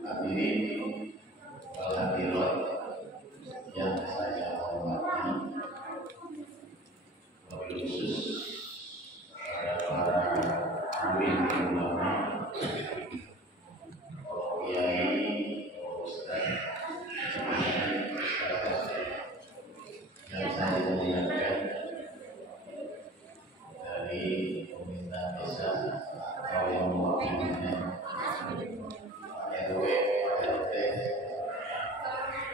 Hadirin wal hadirat yang saya hormati, wabil khusus para alim ulama, kiai, ustaz, yang saya muliakan dari pemerintah desa atau yang mewakilinya, RW, RT,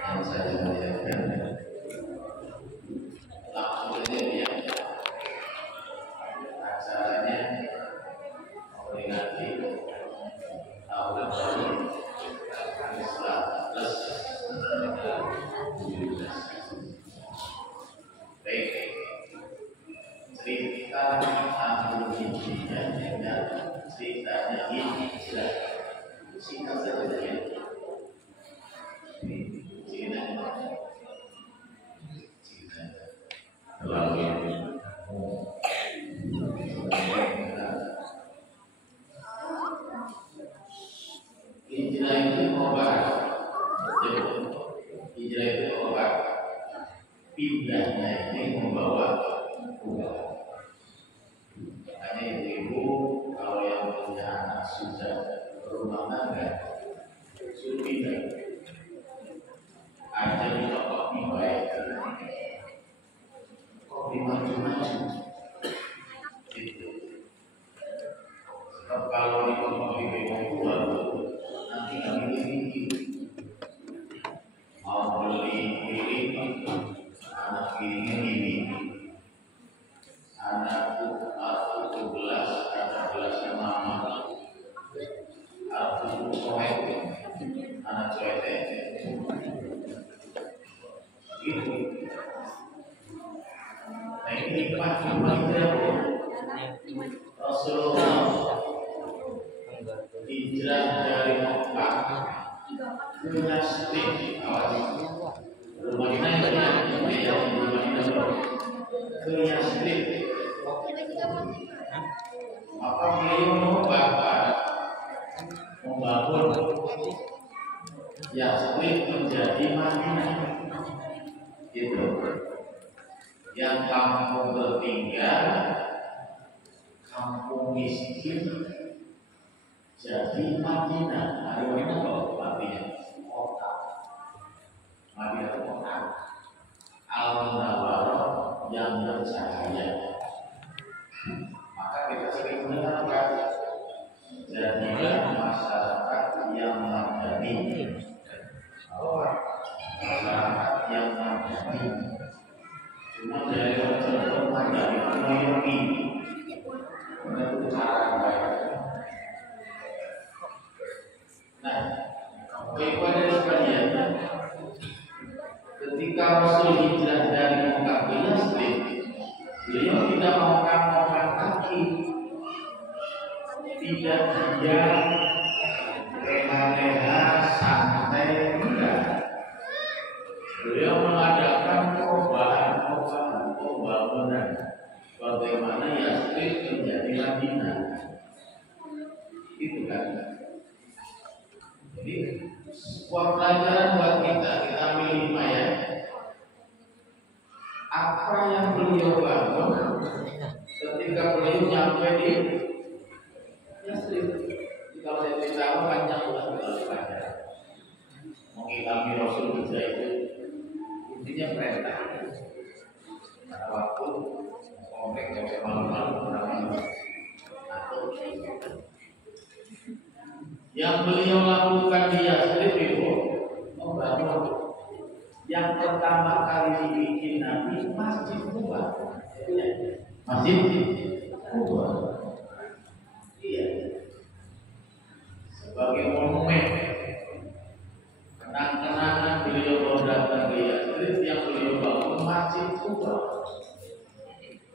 yang saya muliakan. Langsung saja ya, acaranya memperingati tahun baru Islam plus 17. Baik, cerita Abu Hijriah dan ceritanya Hijrah singkat saja ya. Hijrah itu obat, hijrah itu obat. Pindahnya ini membawa ubah. Makanya ibu kalau yang punya anak sudah berumah tangga, suruh pindah. Ada di tempat baik, kok dimaju-maju. Itu. Sebab kalau di tempat yang tua, nanti kami tinggi. Mau beli piring, anak ini, anakku gelas, ada gelasnya mama, aku soek, anak soek, gitu. Nah ini hikmah Rasulullah hijrah dari Mekah ke Yasrib, rumah ke Yasrib. Maka beliau membangun Yasrib menjadi Madinah. Gitu. Yang kampung tertinggal, kampung miskin, jadi Madinah. Madinah apa artinya? Kota. Madinah itu kota. Al-Munawwarah yang bercahaya. Maka kita sering mendengar jadilah masyarakat yang madani. Masyarakat yang madani. Cuma dari orang madani itu mayoritas. Itu cara baik. Nah, kepada sekalian, ketika Rasul hijrah dari Mekah ke Yasrib, beliau tidak mengangkat kaki, tidak diam, leha-leha, santai, tidak. Beliau mengadakan pembangunan bagaimana Yasrib menjadi Madinah. Itu kan. Jadi sebuah pelajaran buat kita ambil 5 ya. Apa yang beliau bangun ketika beliau nyampe di Yasrib. Kalau saya ceritakan panjang pelajaran. Mengilhami Rasul hijrah itu intinya perintah. Pada waktu komplek yang malu-malu yang beliau lakukan di Yasrib itu membangun yang pertama kali dibikin Nabi Masjid Quba. Masjid Quba. Iya. Sebagai monumen kenang-kenangan beliau datang ke Yasrib yang beliau bangun Masjid Quba.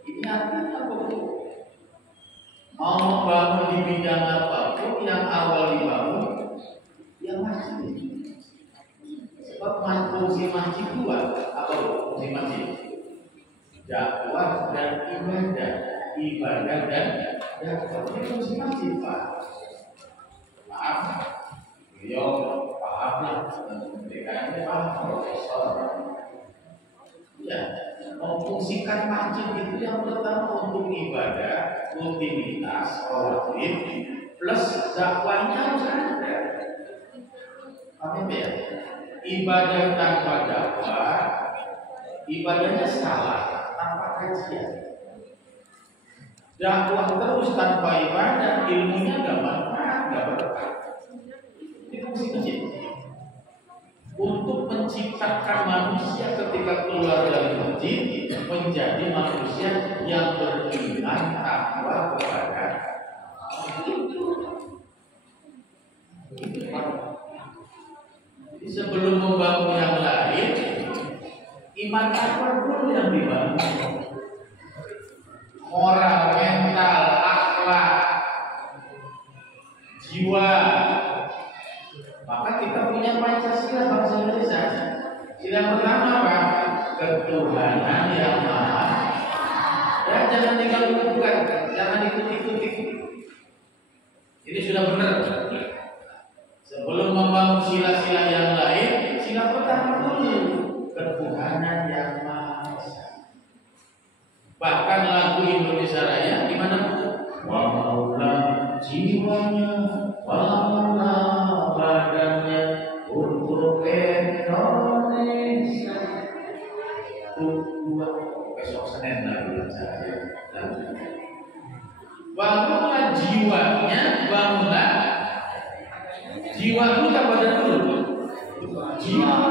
Ini artinya apa? Mau membangun di bidang apapun yang awal dibangun yang masjid. Sebab fungsi masjid dua, apa fungsi masjid? Dakwah dan ibadah, dan dakwah. Ini fungsi masjid, Pak. maaf, beliau paham lah mereka ini paham profesor. Ya, memfungsikan masjid itu yang pertama untuk ibadah, rutinitas, sholat plus dakwahnya harus ada. Paham ya? Ibadah tanpa dakwah, ibadahnya salah tanpa kajian. Dakwah terus tanpa ibadah, ilmunya gak manfaat, gak berkah. Ini fungsi masjid untuk menciptakan manusia ketika keluar dari masjid menjadi manusia yang beriman takwa kepada sebelum membangun yang lain, iman takwa dulu yang dibangun. Moral, mental, akhlak, jiwa. Maka kita punya Pancasila bangsa Indonesia. Sila pertama apa? Ketuhanan yang maha. Ya, jangan tinggal bukan, jangan ikut-ikut. Ini sudah benar. Sebelum membangun sila-sila yang lain, sila pertama dulu ketuhanan yang maha esa. Bahkan lagu Indonesia Raya di mana? Wa maula jiwanya, wa maula badannya untuk Indonesia. Besok Senin lagi saya. Bangunlah jiwanya, bangunlah jiwa dulu tak badan dulu. Jiwa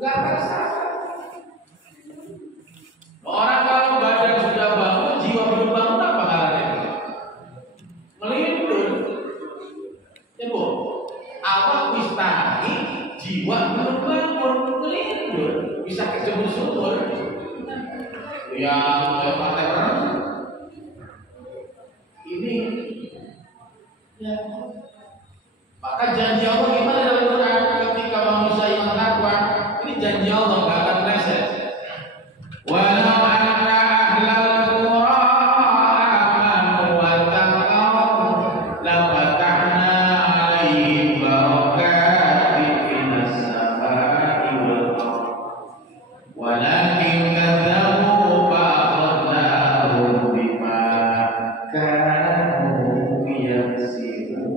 nggak masalah. Orang kalau badan sudah bangun, jiwa belum bangun apa halnya? Melindur. Ya bu, awak wis tani, jiwa belum bangun, melindur. Bisa kejebur sumur. Yang partai orang ini, ya. Maka janji Allah gimana dalam Quran ketika manusia iman takwa? Ini janji Allah nggak akan meleset. Walau anna ahlal qura amanu wattaqaw lafatahna 'alaihim barakatin minas samaa'i wal ardh walakin kadzabu fa'akhadnahum bima kanu yaksibun.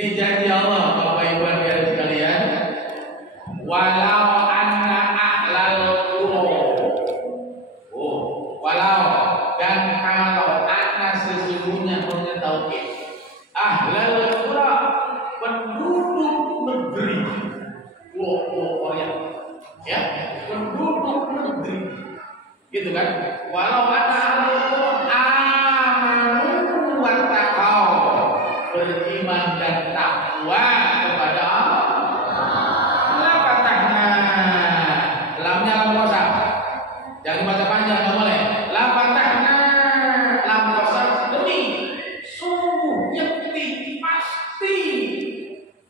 Ini janji Allah, Bapak Ibu hadirin sekalian. Walau anna ahlal qura. Walau dan kalau anna sesungguhnya punya tauhid. Ahlal qura, penduduk negeri. Korea. Ya, penduduk negeri. Gitu kan? Walau anna ahlal qura amanu wattaqaw, beriman dan takwa kepada Allah. Fatahna, lamnya lam kosa, jangan baca panjang, nggak boleh. La fatahna, lam kosa demi sungguh yakti pasti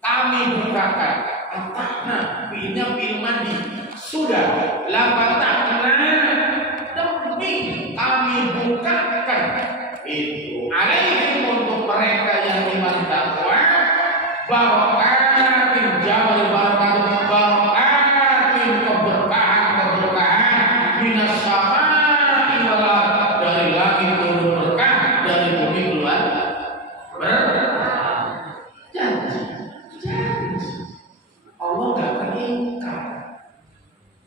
kami bukakan. Fatahna, fi'ilnya fi'il madi sudah. La fatahna demi kami bukakan itu alaihim untuk mereka yang iman takwa barakatin jamal barakatin keberkahan minas samaa'i wal ardh, dari langit turun berkah, dari bumi keluar janji Allah gak terikat.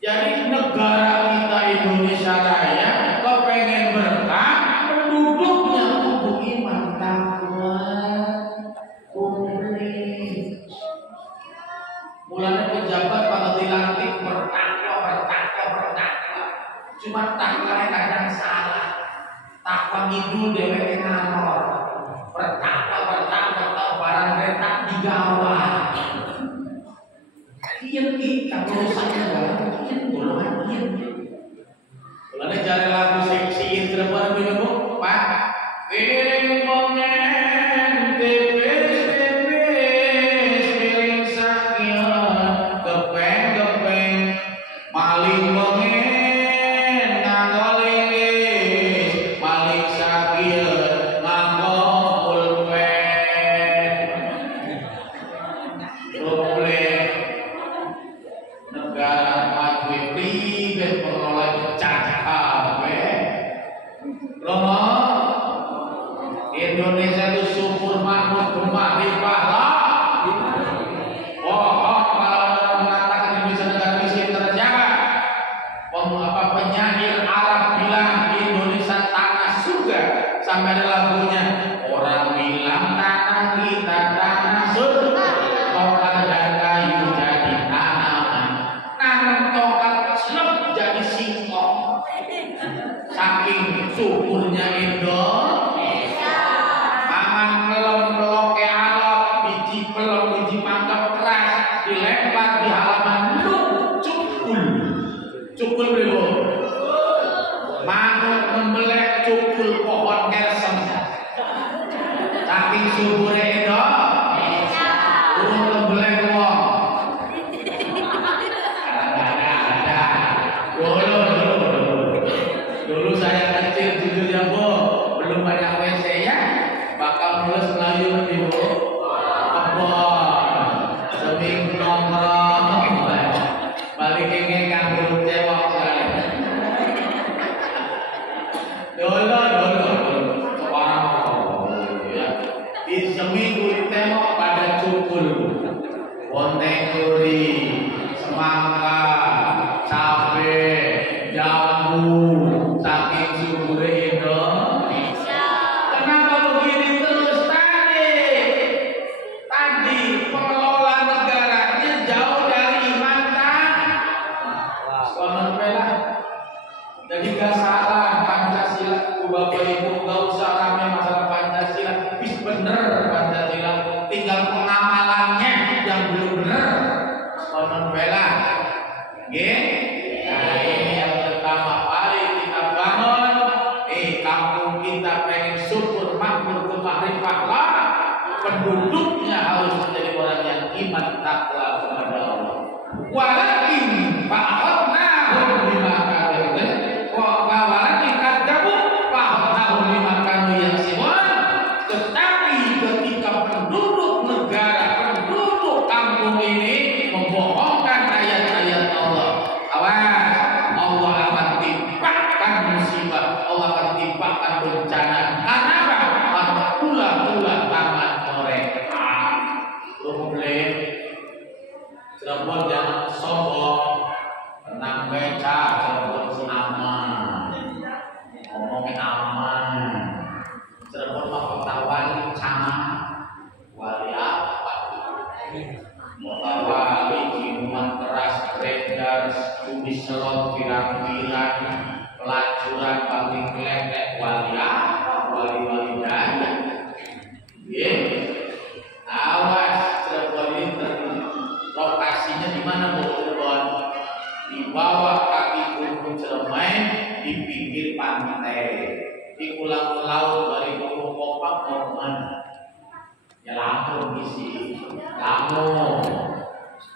Jadi negara kita Indonesia Raya kepengen berkah, penduduknya untuk iman takwa. Mulanya pejabat pada dilantik bertakwa. Cuma takwa kadang salah. Takwa ngidul dheweke ngalor. Pertapa barang retak digawa. Kieu ki kanggo rusakna barang kieu golongan kieu. Mulane jare lagu seksi Cirebon menyebut Pak piring mongen tipis piring sakian gepeng maling mongen nganggo linggis maling sakian nganggo pulpen problem negara maju ribet pengelola cacabe lomo Indonesia itu subur makmur bermakrifah lah. Kalau orang mengatakan Indonesia negara miskin terjaga, penyair Arab bilang Indonesia tanah surga sampai ada lagunya orang bilang tanah kita tanah surga tongkat dan kayu jadi tanaman nanam tongkat selep jadi singkong saking suburnya Indonesia mangan melok alot biji pelem biji mangkep keras dilempar di halaman lu cukul beliau manuk membelek cukul pohon kersem saking suburnya Indonesia urung membelek wong ada dulu saya kecil jujur ya Bu belum banyak WC ya bakal mulus Melayu di Bu kebon seminggu nongkrong balik kengeng nganggur cewek kali dulu ya di seminggu ditembok pada cukul bonteng duri semangka cabe jambu saking subur Indonesia. Kenapa begini terus tadi pengelola negaranya jauh dari iman kan? Selamat bela. Jadi gak salah Pancasila, Bapak Ibu gak usah rame masalah Pancasila. Bis bener Pancasila, tinggal pengamalannya yang belum bener. Selamat bela. Nah ini yang pertama, mari kita bangun kampung kita pengen subur makmur bermakrifah lah, penduduknya harus menjadi orang yang iman takwa kepada Allah. Walakin fa'akhadnahum bima kanu walakin kadzabu fa'akhadnahum bima kanu yaksibun. Tetapi ketika penduduk negara, penduduk kampung ini membohongkan ayat-ayat Allah, awas, Allah akan timpakan musibah, Allah akan timpakan bencana. Karena apa? Karena ulah-ulah tangan mereka. Problem Cirebon jangan sombong, tenang beca, Cirebon si aman, ngomongin aman. Cirebon mah kota wali cangan, wali apa? Kota wali minuman keras, beredar, kubis selot, pirang-pirang, pelacuran, paling kelek, wali apa? Wali-wali daya. Awas, Cirebon ini lokasinya di mana Bu Cirebon? Di bawah kaki gunung Ciremai, di pinggir pantai, di pulau laut dari Gunung Kompak mau kemana? Ya Lampung isi, Lampung,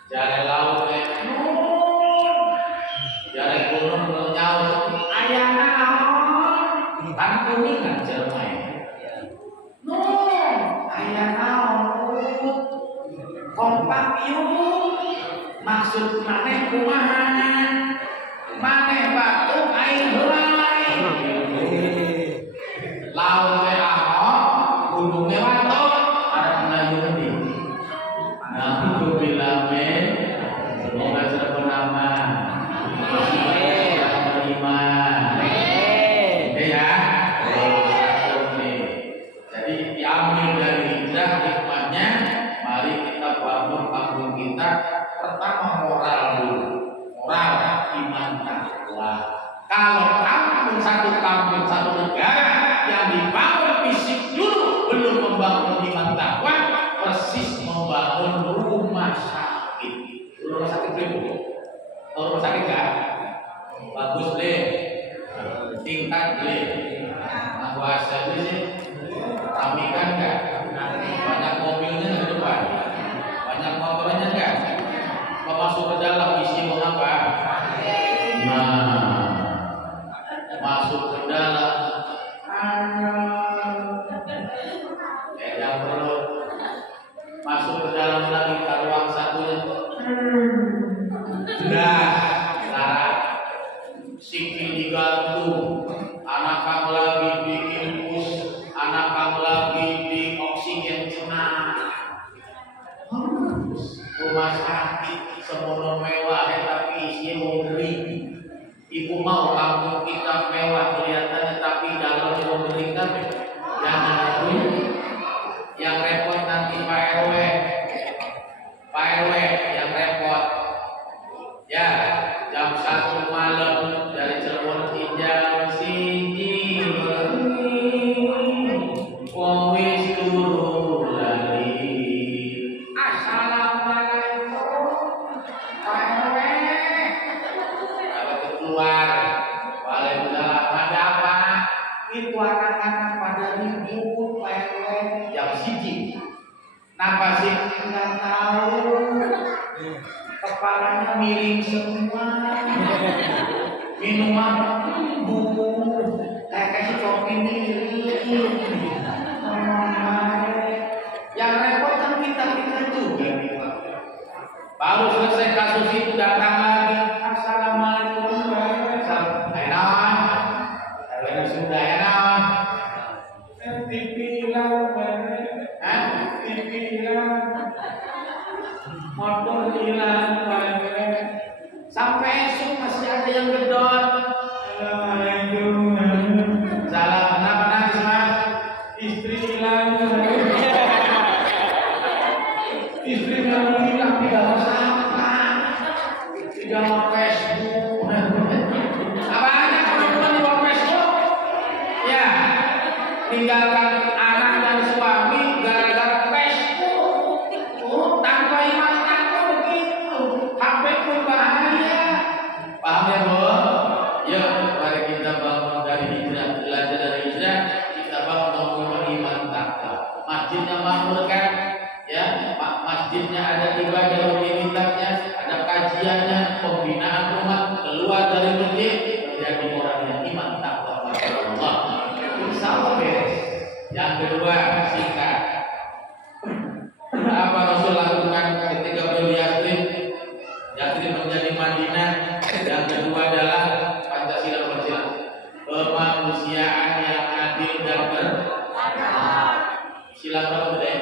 jari laut jari gunung nyaut, ayah naon, kan kuningan Ciremai, ayah naon, Kompak yuk, maksud maneh kumaha, maneh batuk air helai, laut teh ahok, gunungnya watot, ada Melayu gede. Alhamdulillah men, semoga Cirebon aman, beriman, ya. Jadi diambil dari hijrah hikmahnya. Mari kita bangun kampung kita. Pertama moral dulu, moral iman takwa. Kalau rumah sakit ribu. Kalau rumah sakit kan bagus deh, tingkat deh, nah kuasa sih, tapi kan enggak, banyak mobilnya di depan, banyak motornya enggak, kalau masuk ke dalam isi mau apa? Nah, masuk ke dalam, perut, masuk ke dalam lagi ke ruang satunya, nah, sikil digantung, anak kamu lagi diinfus, anak kamu lagi di oksigen cenah. Rumah sakit semono mewah tapi isinya mengering. Ibu mau kampung kita mewah kelihatannya tapi dalam mengerikan. Jangan itu yang repot nanti Pak RW. Pak RW yang repot. Ya, jam 1 malam dari Cirebon jam siji wong wis turu lali. Assalamualaikum Pak RW. Kalau keluar, waalaikumsalam. Ada apa? Itu anak-anak pada ribut Pak RW jam siji. Napa sih? Enggak tahu. Kepalanya miring semua, minuman buku, kayak kasih kopi miring. Yang repot kan kita juga. Baru selesai kasus itu datang lagi. Assalamualaikum warahmatullahi wabarakatuh. Sudah enak. Motor hilang, sampai esok masih ada yang gedor. Assalamualaikum. Salam, kenapa nangis mas? Istri hilang. Istri hilang, tidak mau sampah, tidak mau Facebook. Apa aja perempuan di bawah Facebook? Ya, tinggalkan anak dan suami gara-gara Facebook. Tanpa iman. Paham ya Bu? Yuk, mari kita bangun dari hijrah, belajar dari hijrah, kita bangun iman takwa. Masjidnya makmur kan? Ya, masjidnya ada ibadah rutinitasnya, ada kajiannya, pembinaan rumah, keluar dari masjid menjadi orang yang iman takwa kepada Allah. Insya Allah beres. Yang kedua, singkat. Apa Rasul lakukan ketika beliau Yatsrib? Yatsrib menjadi Madinah. Yang kedua adalah Pancasila. Kemanusiaan yang adil dan beradab. Sila berapa deh?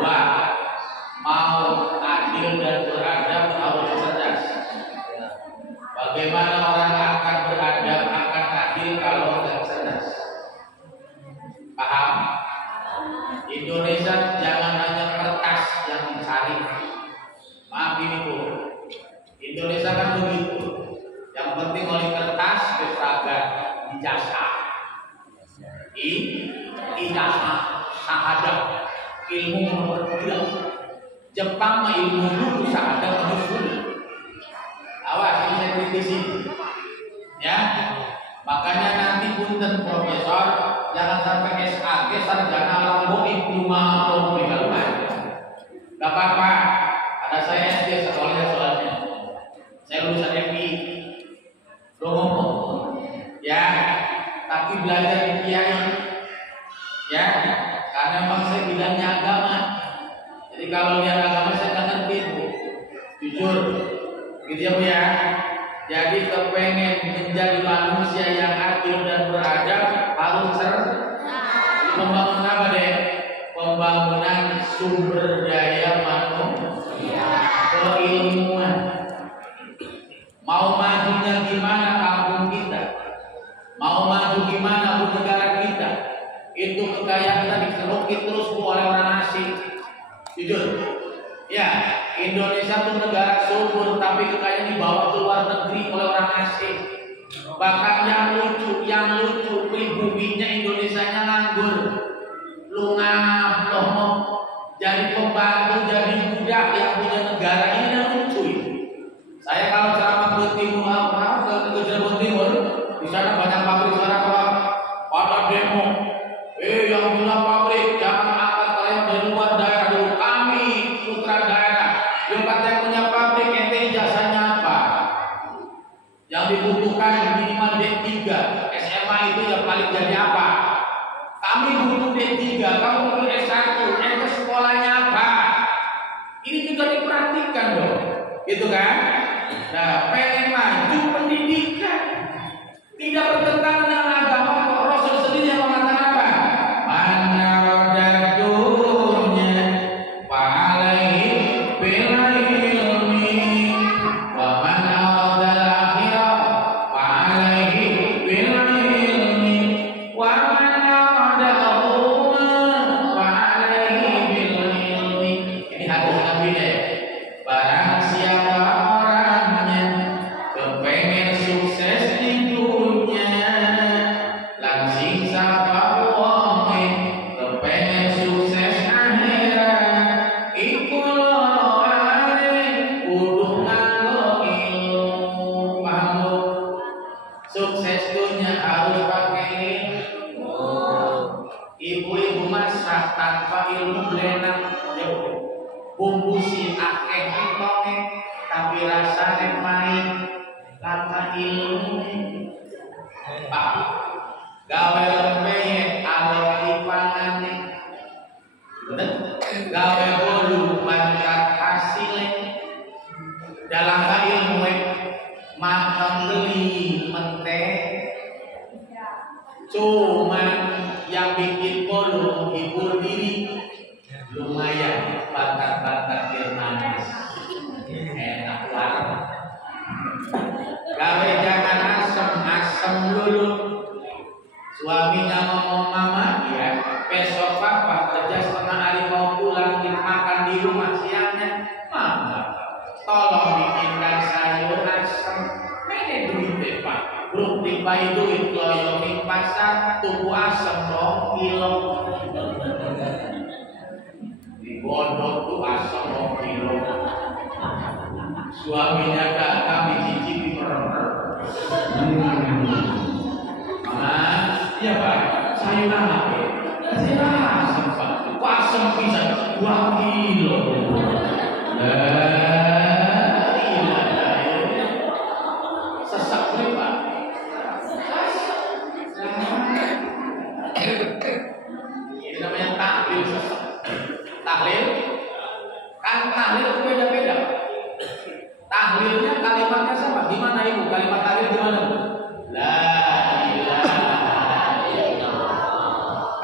2. Mau adil dan beradab harus cerdas. Bagaimana orang akan beradab, akan adil kalau tidak cerdas? Paham? Indonesia jangan hanya kertas yang dicari. Maaf ini Bu, Indonesia kan begitu. Yang penting oleh kertas, seragam, ijazah, ijazah, syahadat, ilmu nomor 3. Jepang mah ilmu dulu, syahadat menyusul. Awas, ini saya kritisi. Ya, makanya nanti punten profesor, jangan sampai SAG, sarjana lambo ibnu ma'ruf digaluan. Gak apa-apa, ada saya SD sekolahnya soalnya. Saya lulusan FI, lo ngomong, ya, tapi belajar di kiai, ya, karena memang saya bidangnya agama. Jadi kalau lihat agama saya nggak ngerti Bu, jujur, gitu ya Bu ya. Jadi kepengen menjadi manusia yang adil dan beradab harus cerdas. Pembangunan apa deh? Pembangunan sumber daya manusia, keilmuan. Mau majunya gimana kampung kita? Mau maju gimana Bu negara kita? Itu kekayaan tadi dikerukit terus Bu oleh orang asing. Jujur, ya Indonesia itu negara subur tapi kekayaan dibawa ke luar negeri oleh orang asing. Bahkan yang lucu pribuminya Indonesianya nganggur. Lu ngap loh mau jadi pembantu, jadi budak yang punya negara ini yang lucu. pabrik ente jasanya apa? Yang dibutuhkan minimal D3. SMA itu yang paling jadi apa? Kami butuh D3, kamu butuh S1, ente sekolahnya apa? Ini juga diperhatikan dong, gitu kan? Nah, pengen maju pendidikan, tidak bertentangan dengan agama. Rasul sendiri yang mengatakan apa? Mana roda dunia, fa'alaihi bil ilmi, wa man arada al-akhirah, fa'alaihi bil ilmi, wa man arada al-umma, fa'alaihi bil ilmi. Ini hadis Nabi deh. Barang siapa orangnya kepengen sukses di dunia, langsing sapa wonge kepengen sukses akhirat, iku lorane kudu nganggo ilmu. Paham lu? Sukses dunia harus pakai ilmu. Ibu-ibu masak tanpa ilmu berenang jauh. Bumbu si akeh tonge tapi rasane main tanpa ilmu. Pak, gawe lempeye ale dipangane. Bener? Gawe bolu mangkat hasilnya. Dalam hal ilmu makan beli menteh. Cuman yang bikin bolu menghibur diri. Lumayan bakat-bakat manis, enak banget. Gawe jangan asem dulu. Suaminya ngomong mama, ya besok papa kerja setengah hari mau pulang, dimakan di rumah siangnya. Mama, tolong bikinkan sayur asem. Ini duit pak, grup dibayar duit loyong pasar, tuku asem 2 kilo. Bodoh tuh asal mau kilo. Suaminya datang dicicipi merem. Iya pak, sayur apa? Sayur asam pak. Kok asam bisa 2 kilo? Sesak nih pak. Ini namanya tahlil sesak. Tahlil kan tahlil itu beda-beda. Tahlilnya kalimatnya sama. Gimana ibu? Kalimat tahlil gimana? La ilaha illallah.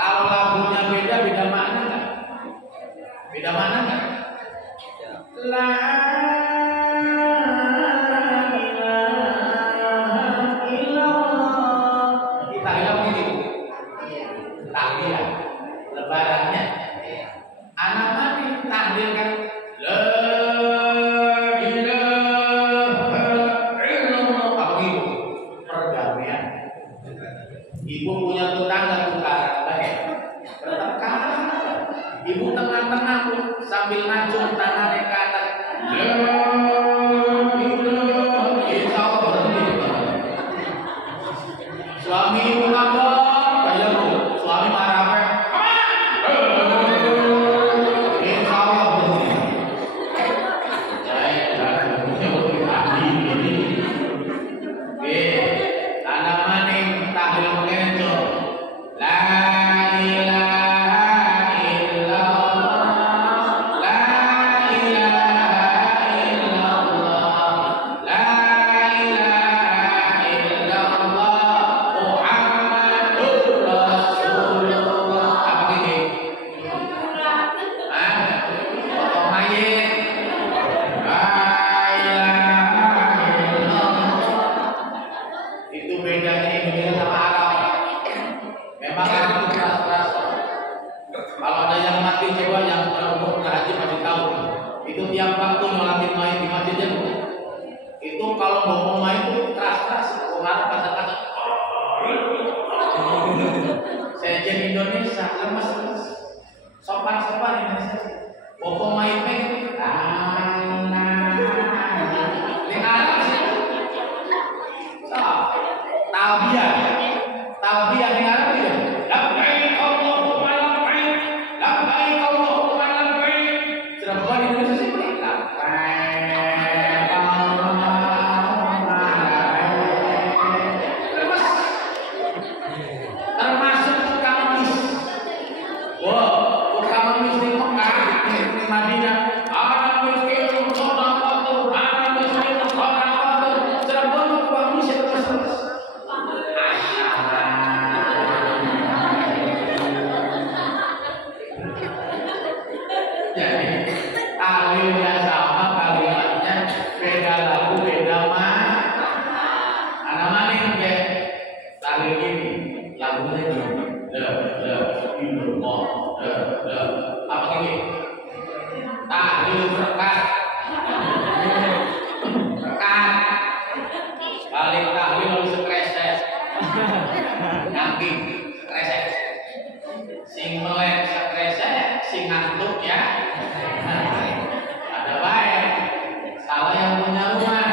Kalau yang punya rumah,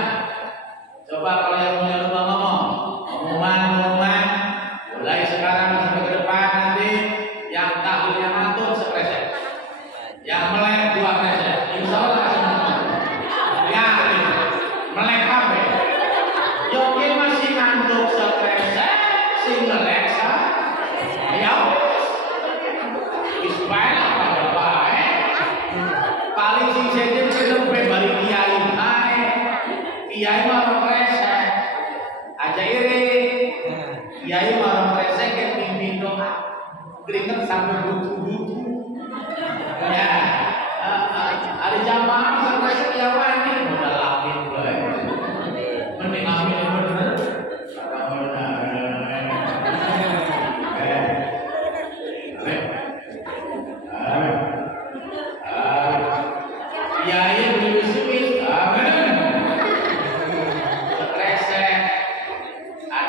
coba kalau yang punya rumah ngomong, pengumuman, mulai sekarang sampai ke depan nanti yang tahunnya mantul sekresek, yang melek 2 kresek, insya Allah ya, melek apa? Yogi masih ngantuk sekresek, sing melek ya, isbail paling sing sejen film bari kiai kiai mah kresek aja iri kiai mah kresek ke pimpin doa keringet sampai butuh ya ada jamaah sampai sekian wani udah lapin gue mending amin bener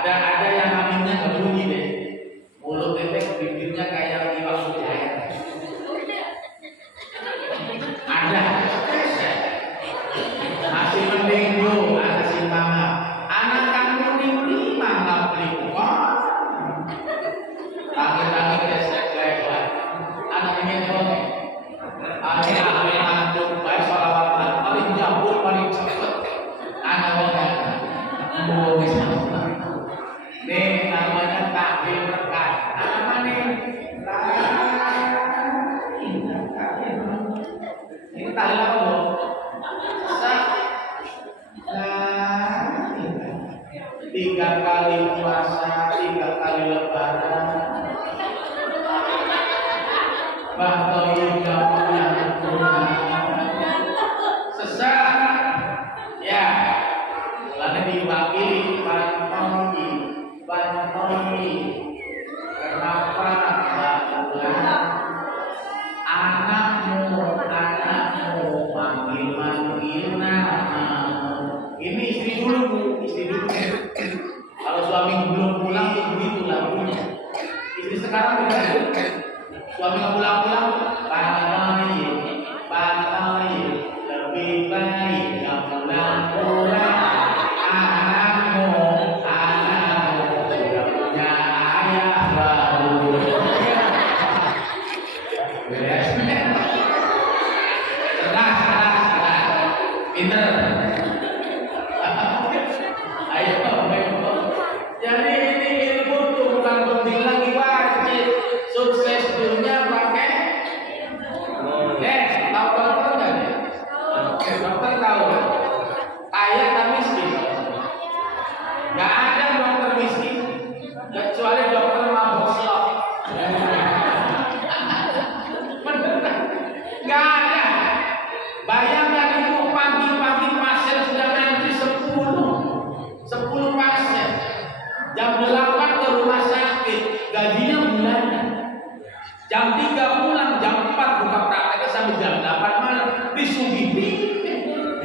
ada yang aminnya nggak bunyi deh, mulut bebek bibirnya kayak iwak mujair. Ada masih mending bro, ada si mama. Anak kamu ini mangap lingkup, langit-langit gesek lewat. Anak ini boleh, akhir-akhir antuk baik sholawatan paling jambul paling cepet. Anak boleh, boleh sama. Nih namanya takbir berkat. Apa nih? Ini tali apa bu? Tiga kali puasa, 3 kali lebaran. Bahkan juga punya sesat. Ya, karena diwakili Bantomi, kenapa anakmu manggil namamu. Ini istri dulu. Kalau suami belum pulang itu begitu lagunya. Istri sekarang begitu. Suami nggak pulang, pantai, lebih baik nggak pulang. Pinter. Jadi ini ilmu tuh bukan penting lagi wajib. Sukses dunia pakai. Tahu dokter nggak? Dokter tahu. Kaya dan miskin. Nggak ada dokter miskin kecuali dokter mabuk slot. Nggak ada. Bayangkan itu pagi-pagi pasien sudah ngantri 10 pasien. Jam 8 ke rumah sakit, gajinya bulanan. Jam 3 pulang, jam 4 buka prakteknya sampai jam 8 malam. Disugihi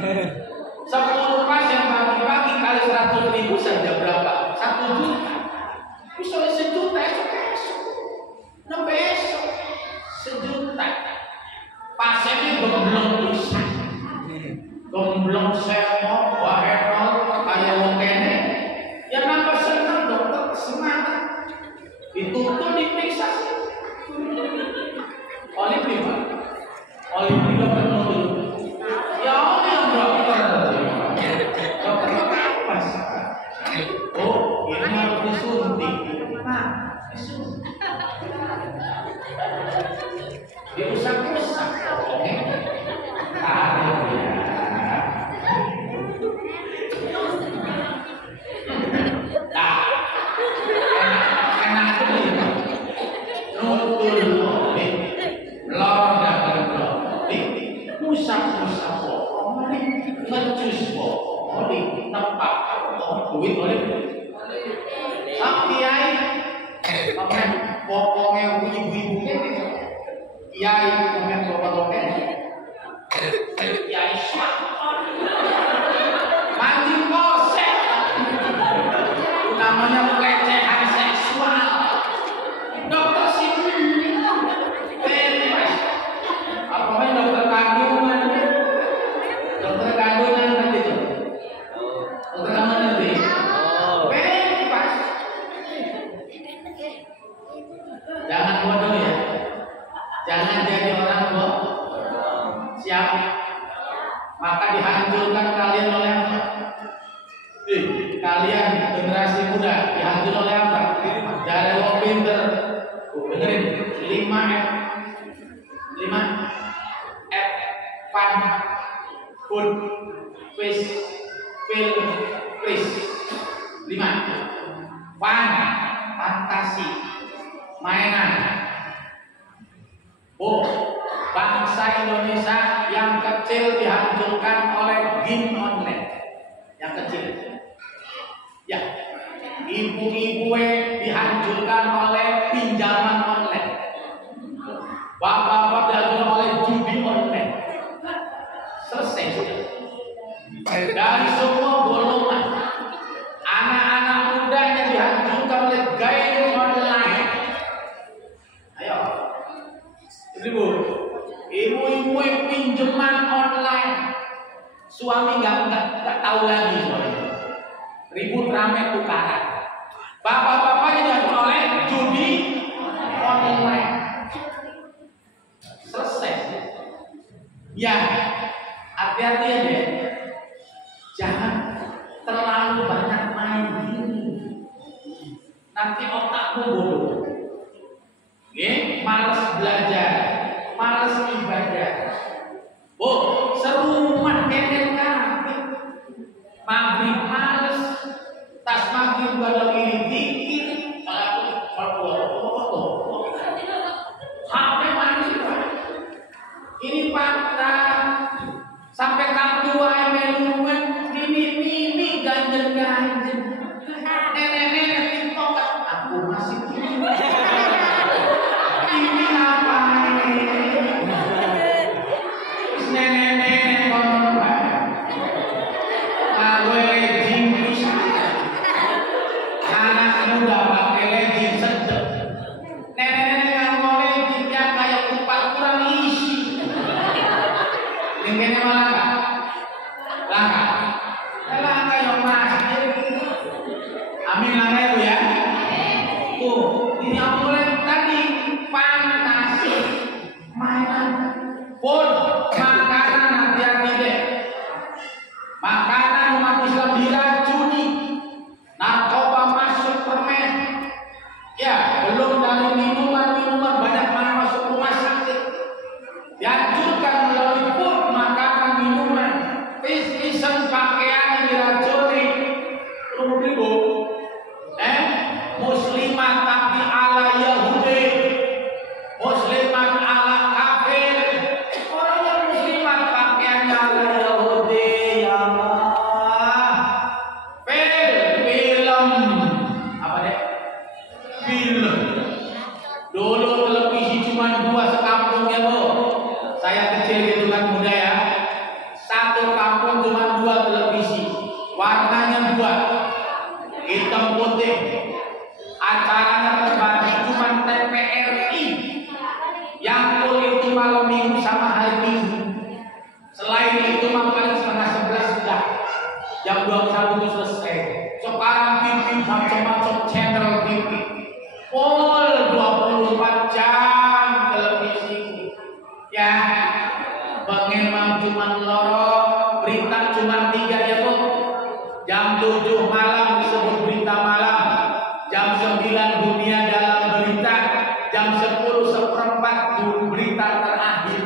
10 pasien pagi-pagi kali 100.000 saja berapa? 1 juta. Bisa 1 juta esok. Nambah esok 1 juta. Pasiennya gemblong semok, wahenol, kayak wong kene. Ya nambah seneng dokter, semangat. Dituntun diperiksa. Olipri dokter nunduk. Ya oleh yang dokter. Dokter apa sih? Oh, ini harus disuntik. Disuntik. Diusak-usak. Duit oleh kiai, pokoknya ibu-ibunya kiai, komen bapak-bapak kiai syah mancing kosek namanya pelecehan seksual. Dokter sini bebas, apalagi dokter kandungan food, fish, film, fish. 5. Fantasi, mainan. Bangsa Indonesia yang kecil dihancurkan oleh game online. Yang kecil, ya. Ibu-ibu dihancurkan oleh pinjaman online. Bapak-bapak dihancurkan oleh judi online. Selesai sudah. Dari semua golongan, anak-anak muda yang dihancurkan oleh game online. Ayo, ibu-ibu pinjaman online. Suami nggak tahu lagi soalnya. Ribut rame tukaran. Bapak-bapaknya dihancurkan oleh judi online. Selesai. Ya, hati-hati ya deh. Jangan terlalu banyak main gini. Nanti otakmu bodoh. Malas belajar, malas ibadah. Serumah kenen kabeh. Maghrib males, tas maghrib gak ini dikit. HP maghrib. Ini fakta. Sampai kartu melu mini ganjen-ganjen. Nenek-nenek TikTok aku masih ini ngapain? Nenek-nenek ngomong aku legging bisa. Anak muda pakai legging sedep. Nenek-nenek ngomong legging yang kayak kupat kurang isi. Ini malah langka yang masih. Amin langka ya. Ini aku mulai tadi fantasi, mainan, makanan hati-hati deh. Makanan umat Islam diracuni, narkoba masuk permen. Ya, belum dari minuman banyak mana masuk rumah sakit. Dihancurkan melalui food, makanan, minuman, fashion, pakaian yang diracuni. Muslimat tapi ala Yahudi, muslimat ala kafir. Orang yang muslimat pakaiannya ala Yahudi, ya Allah. Film apa deh? Film. Dulu televisi cuma 2 sekampung ya Bu. Saya kecil gitu kan muda ya. Satu kampung cuma 2 televisi, warnanya 2, hitam putih. Acaranya terbatas cuma TVRI yang full itu malam minggu sama hari minggu. Selain itu paling setengah 11 sudah jam 21 itu selesai. Sekarang TV macam-macam channel TV full 24 jam televisi. Ya, pengemang cuma loro, berita cuma 3 ya Bu. Jam 7 malam disebut berita malam. Jam 9 dunia dalam berita, jam 10:15 berita terakhir.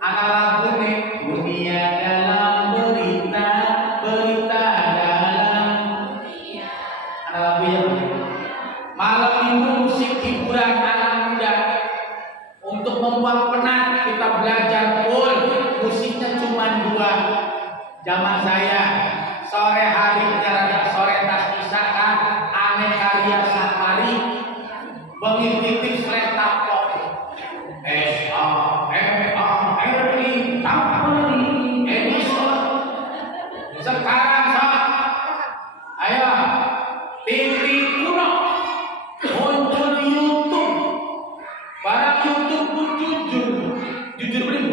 Ana lagu nih, dunia dalam berita, berita dalam dunia. Ana lagu ya. Malam minggu musik hiburan anak muda. Untuk membuat penat kita belajar full. Musiknya cuma 2. Zaman saya sore hari jarak sore tas isa kan. Karya Safari mengikuti seleta pop S-A-M-A-R-I Safari Edison. Sekarang ayo TV kuno muncul YouTube. Barang YouTube pun jujur belum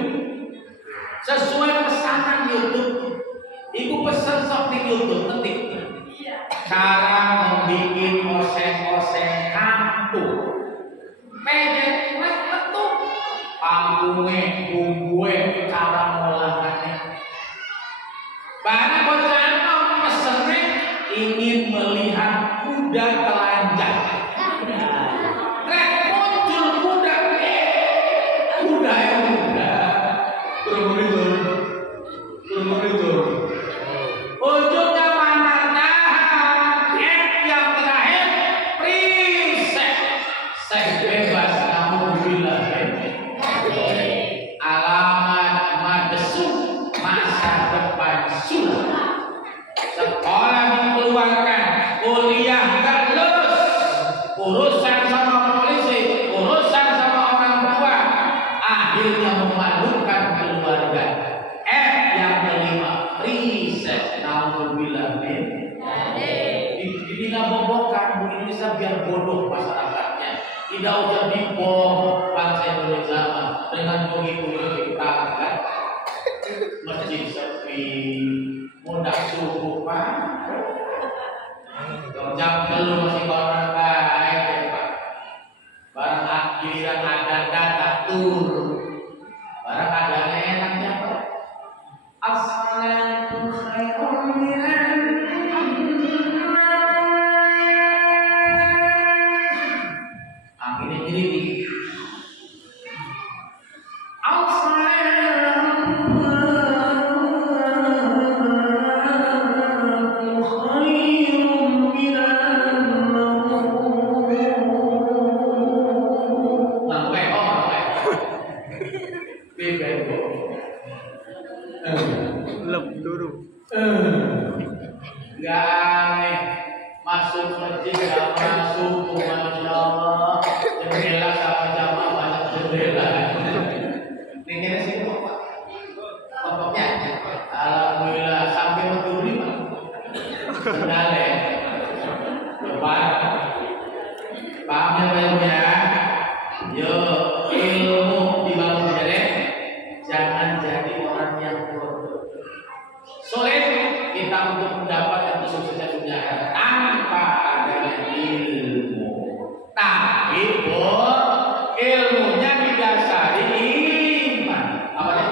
sesuai pesanan YouTube. Ibu pesan sok di YouTube ketik cara membuat oseng-oseng kampung. Meja betul. Panggungnya, bumbunya, cara mengolahnya. Barang bocah pesennya ingin melihat kuda telanjang. Muncul kuda yang muda. Berumur Alhamdulillah nih. Ini nggak bobokan Indonesia biar bodoh masyarakatnya. Tidak usah dibom bangsa Indonesia dengan begitu kita kan. Masjid sepi, mudah subuh pak. Jam belum masih orang baik pak. Barang akhiran ada data turun. Barang ada enaknya pak. As-salatu khairun minan akhirnya jadi masuk masjid sama subuh masya Allah jendela sama jamaah banyak jendela ini kira sih pokoknya alhamdulillah sampai waktu 5 sendale lepas paham ya yuk ilmu dibangun jelek jangan jadi orang yang bodoh sulit kita untuk mendapatkan kesuksesan dunia tanpa adanya ilmu. Tapi ilmunya didasari iman. Apa ya?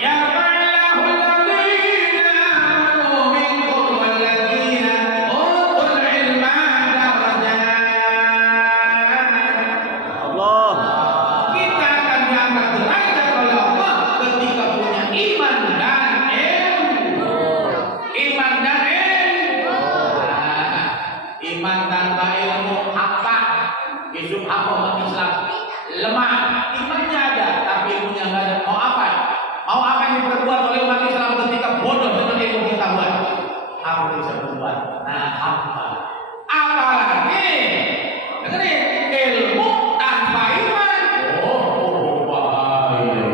Ya Allahul ladzina amanu minkum wal ladzina utul ilma darajat. Allah. Kita akan diangkat derajat oleh Allah ketika punya iman dan ilmu. Iman dan ilmu. Iman tanpa ilmu apa? Hidup apa umat Islam? Lemah. Imannya ada, tapi ilmunya nggak ada. Mau apa? Mau apa yang diperbuat oleh umat Islam ketika bodoh dengan ilmu pengetahuan? Apa yang bisa berbuat? Nah, apa? Apalagi dengerin ilmu tanpa iman. Bahaya.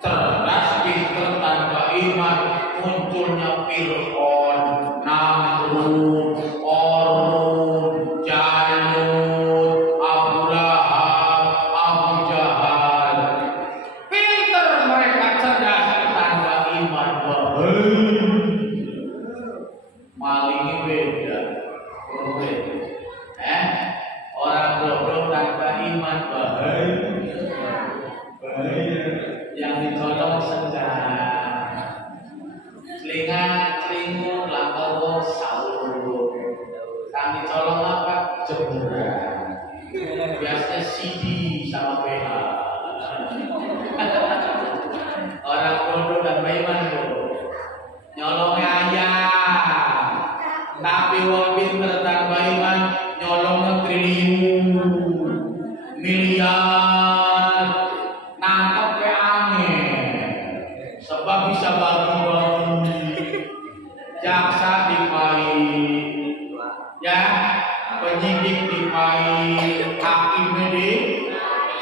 Cerdas pintar tanpa iman munculnya Fir'aun, Namrud, Qarun, Jalut, Abu Lahab, Abu Jahal. Pintar mereka cerdas tanpa iman. Malingnya beda. Orang bodoh tanpa iman bahaya. Yang ditolong sedang selingat selingut lapor sahur kami colong apa jemuran biasanya CD sama PH orang bodoh dan beriman nyolongnya ayam tapi wong pinter tanpa iman nyolongnya triliun miliar nangkep ke angin sebab bisa bagi-bagi jaksa dipahit ya penyidik dipahit hakim di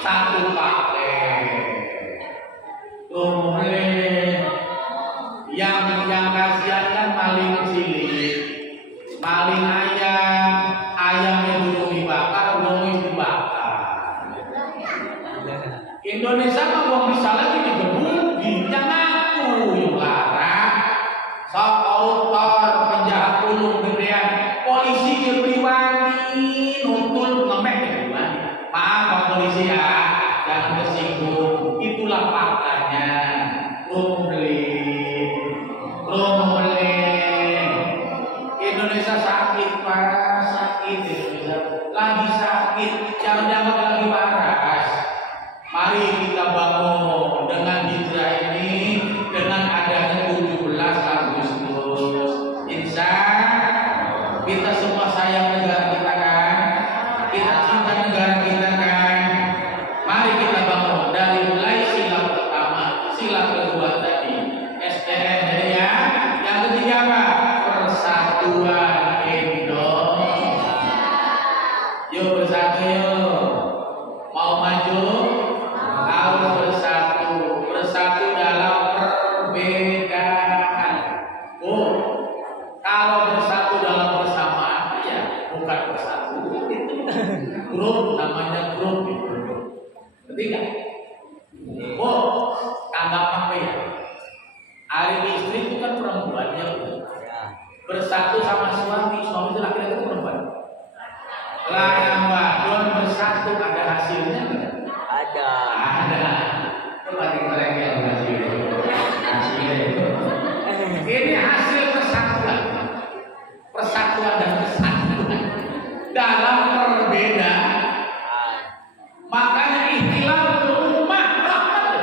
satu paket kemudian yang kasihan kan maling cilik maling ayamnya dulu dibakar uangnya dibakar Indonesia mah uang bisa lagi digebukin jangan aku yang larang sok koruptor penjahat ulung gedean polisi pribadi nutul ngemek pribadi maaf Pak polisi ya jangan tersinggung itulah faktanya Indonesia sakit parah sakit Indonesia lagi sakit jangan lagi parah mari kita bangun dengan hijrah ini dengan adanya 17 Agustus insya kita semua sayang negara kita kan kita cinta negara kita kan mari kita bangun dari mulai sila pertama sila kedua tadi SDM ya yang Kalau bersatu dalam bersamaan ya bukan bersatu, itu grup, namanya grup itu. Ketiga, tanggapan apa ya? Hari istri itu kan perempuannya bersatu sama suami itu laki-laki itu perempuan. Lah yang don bersatu ada hasilnya nggak? Ada. Coba mereka yang hasilnya. Ini hasil persatuan dan kesatuan dalam perbedaan. Makanya ikhtilaf umat rahmat.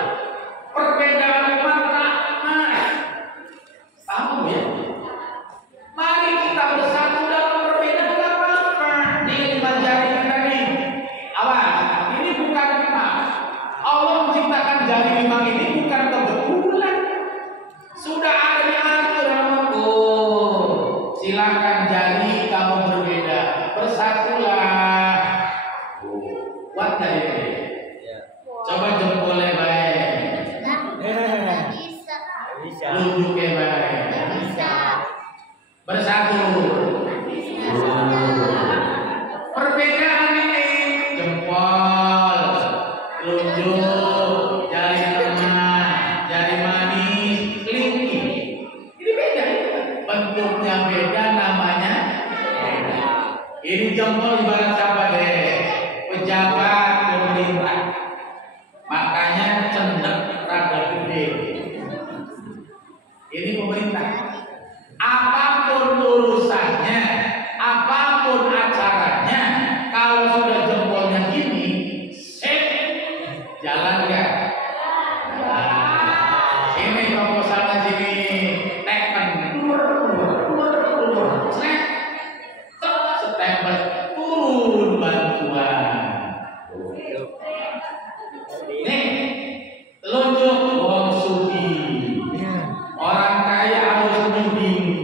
Perbedaan umat rahmat. Tahu ya? Mari kita bersatu dalam perbedaan, tidak apa-apa. Ini jari kita nih. Awas, ini bukan Allah menciptakan jari lima ini bukan kebetulan. Sudah ada diatur. Silakan jari kamu berbeda, bersatulah. Kuat gak ini? Coba jempolnya baik. Bisa. Tunjuknya baik. Bisa. Bersatu. Perbedaan ini jempol, telunjuk, jari tengah, jari manis, kelingking. Ini beda. Bentuknya beda, namanya beda. Ini jempol ibarat apa deh? Pejabat pemerintah. Makanya cendek rada gede. Ini pemerintah. Apapun urusannya, apapun acaranya, kalau sudah jempolnya gini, jalan ya. Sini proposalnya sini, tekan, stempel, turun bantuan. Nih, telunjuk wong sugih. Orang kaya harus bimbing.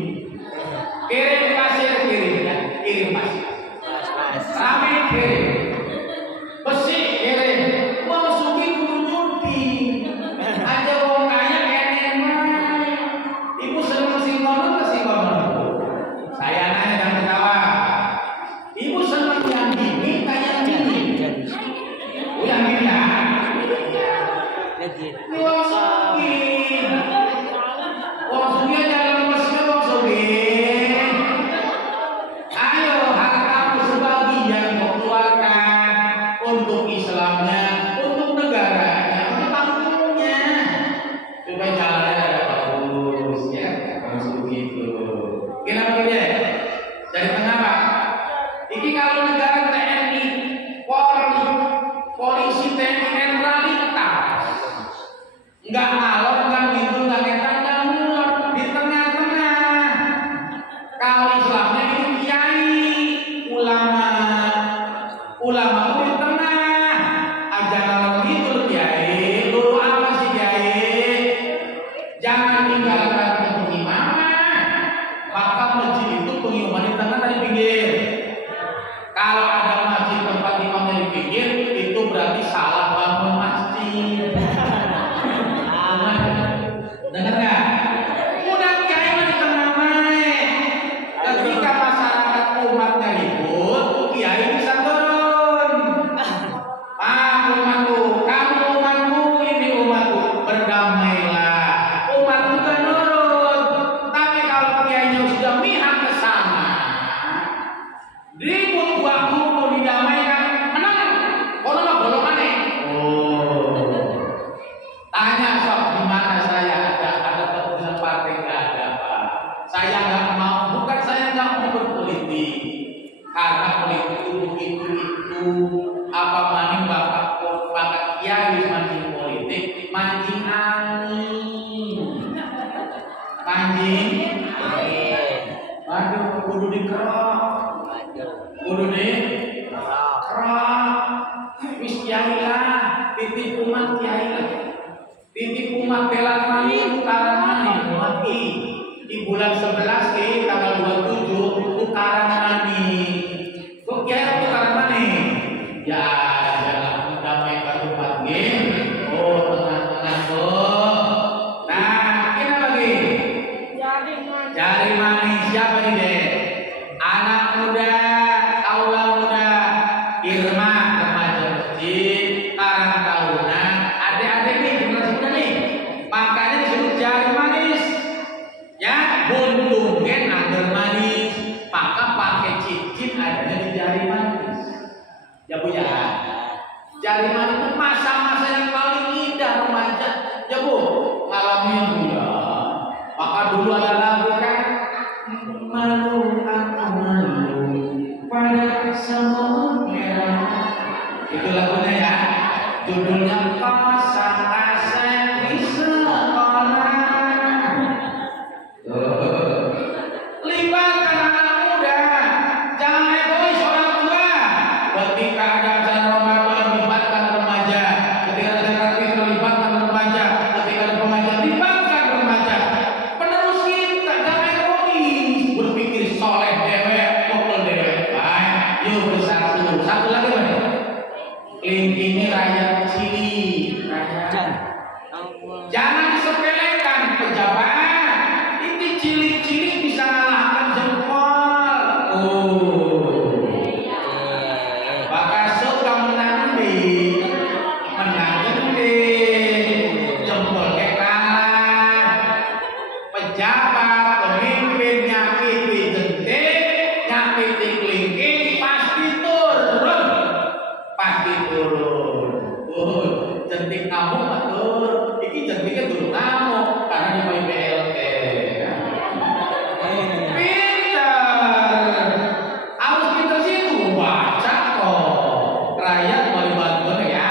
Kirim pasir, kirim pasir. Rame kirim. Besi kirim. Wong sugih kudu nyuting. Aja wong kaya kenen mah. Ibu seneng singkono ke singkono. Saya nanya jangan ketawa. Ibu seneng yang gini kayak gini. Yang gini ya. Wong sugih. Wong sugih jalan mesra wong sugih. Ayo hartamu sebagian kau keluarkan untuk Islamnya, untuk negaranya, untuk kampungnya. Supaya jalannya ada bagus ya, harus begitu. Kenapa dia? Dari tengah Pak. Ini kalau negara TNI, Polri, polisi TNI netralitas, nggak ngalor, nggak gitu, nggak ngetan, nggak mulur di tengah-tengah. Kalau Islamnya ini kiai, ulama itu di tengah. Aja ngalor gitu kiai, dulu apa sih kiai? Jangan tinggalkan pengumuman. Maka masjid itu pengumuman di tengah dari pinggir. Kalau ada masjid tempat imamnya di pinggir, itu berarti salah bangun masjid. Dengar nggak? Udah kiai di tengah mana? Ketika masyarakat umatnya ribut, kiai bisa turun. Umatku, kamu umatku, ini umatku, berdamailah. Umatku kan nurut. Tapi kalau kiainya sudah mihak ke sana, ribut waktu mau didamaikan, menang. Kalau nggak golongannya. Tanya sob di mana saya ada keputusan partai nggak ada Pak. Saya nggak mau, bukan saya nggak mau berpolitik, karena politik itu begitu apa maning bapak kiai mancing politik, mancing angin, waduh, kudu dikerok, kudu dikerok, wis kiai lah, titip umat kiai lah. Titip umat pelan mani, utaran mani, mati. Di bulan 11 tanggal 27 utaran mani. Kok kiai utaran mani? Ya, jangan mendamaikan umat game. Oh, tenang tuh. Nah, ini apa lagi? Jari manis siapa nih deh? Anak muda, kaula muda, Irma remaja masjid, karang tahunan, adik-adik nih generasi muda nih, makanya disebut jari manis. Ya, buntungnya agar manis, maka pakai cincin adanya di jari manis. Ya Bu ya. Jari manis itu masa-masa yang paling indah remaja. Ya Bu, ngalami yang Bu ya. Maka dulu ada lagu kan, malu aku malu pada semuanya. Itu lagunya ya. Judulnya Pasang-pasang di sekolah. Libatkan anak muda, jangan egois orang tua. Ketika ada acara Ramadan, libatkan remaja. Ketika ada takbir, libatkan remaja. Ketika ada pengajian, libatkan remaja. Penerus kita, jangan egois. Berpikir soleh dewek, pokok dewek. Baik, yuk bersatu. Satu lagi mana? Kelingking rakyat cilik. Jangan disepelekan pejabat. Ini cilik-cilik bisa ngalahkan jempol. Maka suka menang gede, jempolnya kalah. Pejabat, pemimpin nyakiti jentik, nyakiti kelingking pasti turun. Jentik ngamuk betul. Ini jentiknya dulu ngamuk karena dia main BLT. Pinter, harus pinter situ baca kok. Rakyat boleh bantuan ya.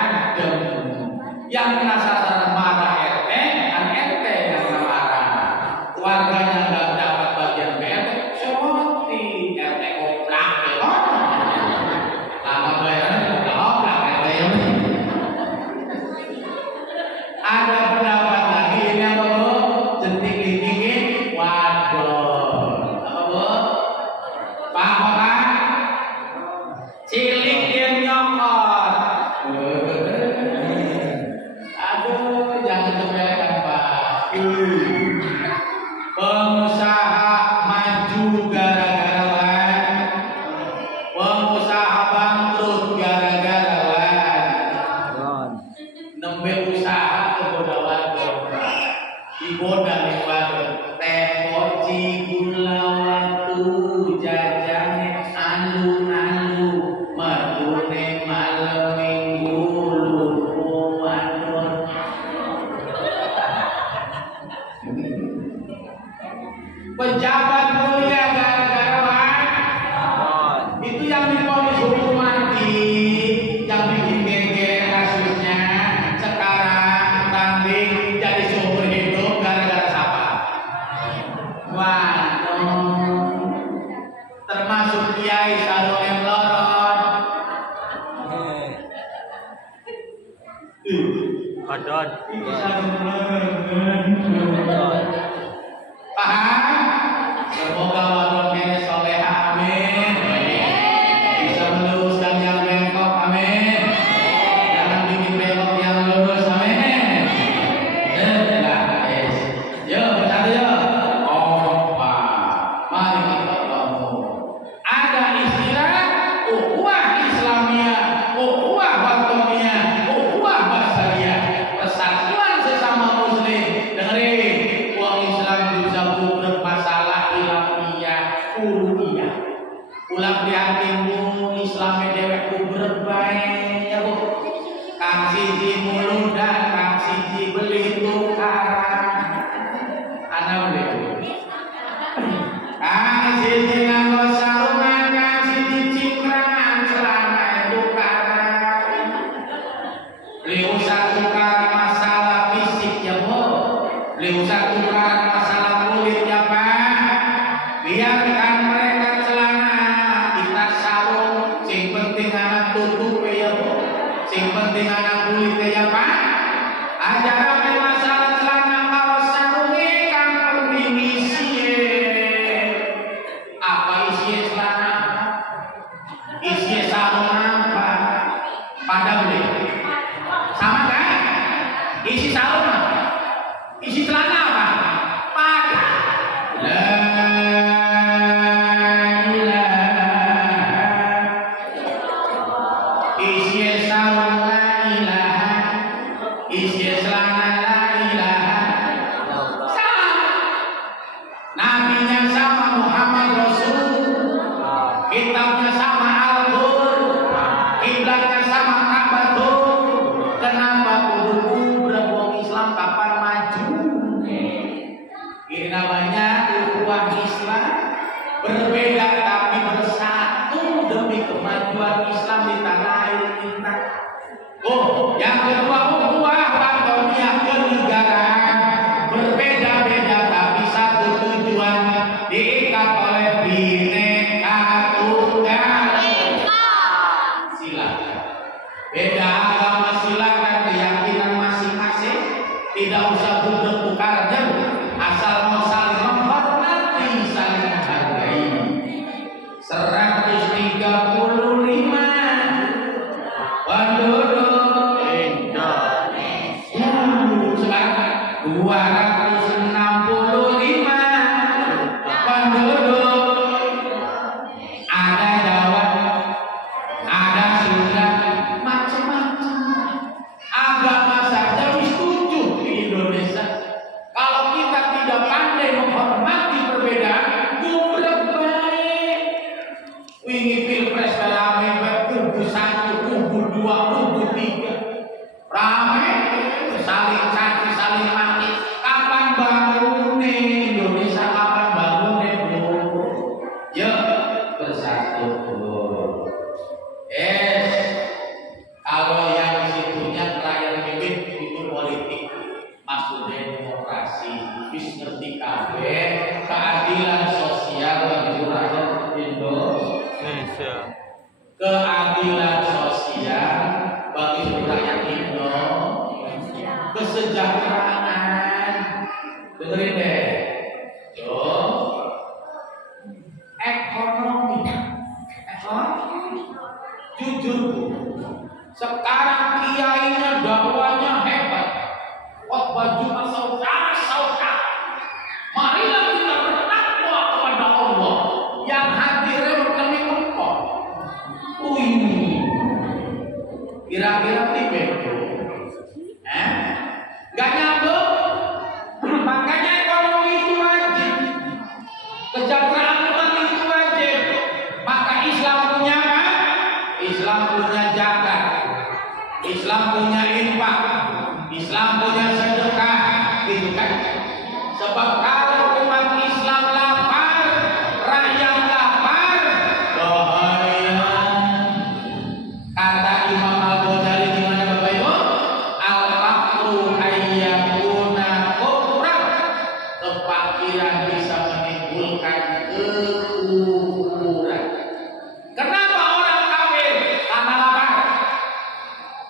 Yang kena sasaran marah RT, kan RT yang kena marah. Warganya nggak dapat bagian BLT, seperti RT oplak ya. Lama bayarannya udah oplak RT yang ada pendapat lagi ini apa Bu? Jentik kelingking waduh. Apa Bu? Pak Pak cilik yang nyokot. Aduh, jangan sepelekan Pak. Pengusaha maju gara-gara lan, pengusaha bangkrut gara-gara lan. Nembe usaha kebodohan diboda lewat tepoci gula waktu jajane anu matune malam minggu lupa wadon. Pejabat mulia gara-gara itu yang diponis hukum mati, yang bikin gengger kasusnya sekarang tanding jadi seumur hidup gara-gara siapa? Waduh, termasuk Kiai Sarung yang lorot. Kodon. Paham? Semoga wadonnya soleha, amin. Bisa meluruskan yang bengkok, amin. Jangan bikin bengkok yang lurus, amin. Yuk, bersatu yuk. Opa, mari kita bangun. Ada istilah ukhuwah Islamiyah, ukhuwah watoniyah, ukhuwah basariyah. Persatuan sesama muslim. Dengerin, uang Islam bisa bubrek masalah ilahiyah, uluhiyah. Ulang di hatimu Islamnya dewek bubrek baik ya Bu. Kang siji mulu dan kang siji beli tukaran. Anak beli. Kang siji nganggo sarungan, kang siji cingkrangan celana tukaran. Beli usah tukaran masalah fisik ya Bu. Beli usah tukaran masalah kulit ya Pak. Biarkan mereka celana, kita sarung. Sing penting anak tutup ya Bu. Sing penting anak kulit ya Pak. Ajaran masalah celana kalau sarungnya kan penting isi. Apa isi celana? Isi sarung apa? Pada beli. Sama kan? Isi sarung apa? Isi celana apa? Pada. nabinya sama Muhammad Rasul, kitabnya sama Al-Qur'an, kiblatnya sama Ka'bah. Kenapa kudu berbohong Islam kapan maju? Ini namanya ukhuwah Islam, berbeda tapi bersatu demi kemajuan Islam di tanah air kita. Oh, yang kedua ukhuwah watoniyah kenegaraan, berbeda-beda tapi satu tujuan, diikat oleh Bhinneka Tunggal Ika. Beda agama silakan, keyakinan masing-masing, tidak usah bertukar jauh, asal mau saling menghormati, saling menghargai. 135 penduduk Indonesia. Sekarang 265 penduduk. Ada Jawa, ada Sunda, macam-macam agama saja setuju di Indonesia. Kalau kita tidak pandai menghormati perbedaan, gubrak baik. Wingi pilpres rame, kubu 1, kubu 2, kubu 3, rame, saling caci, saling maki. Kapan bangunnya Indonesia? Kapan bangunnya, bro? Yuk bersatu, bro. Kalau yang situnya terakhir bibit itu politik, maksudnya demokrasi, bis ngerti kabeh, keadilan sosial bagi rakyat Indonesia, keadilan sosial bagi rakyat Indonesia, kesejahteraan. Dengerin deh, ekonomi, jujur Bu, sekarang kiainya dakwanya hebat, khotbah Jumat saudara-saudara, marilah kita bertakwa kepada Allah yang hadirnya kami empok. Kira-kira tipe gak nyambung. Makanya ekonomi itu wajib, kesejahteraan umat itu wajib. Maka Islam punya apa? Islam punya zakat, Islam punya infak, Islam punya sedekah, gitu kan? Sebab kalau umat Islam lapar, rakyat lapar, bahaya. Kata Imam Al-Ghazali di mana Bapak Ibu? Al-faqru ayyakuna kufran. Kefakiran bisa menimbulkan kekufuran. Kenapa orang kafir? Karena lapar.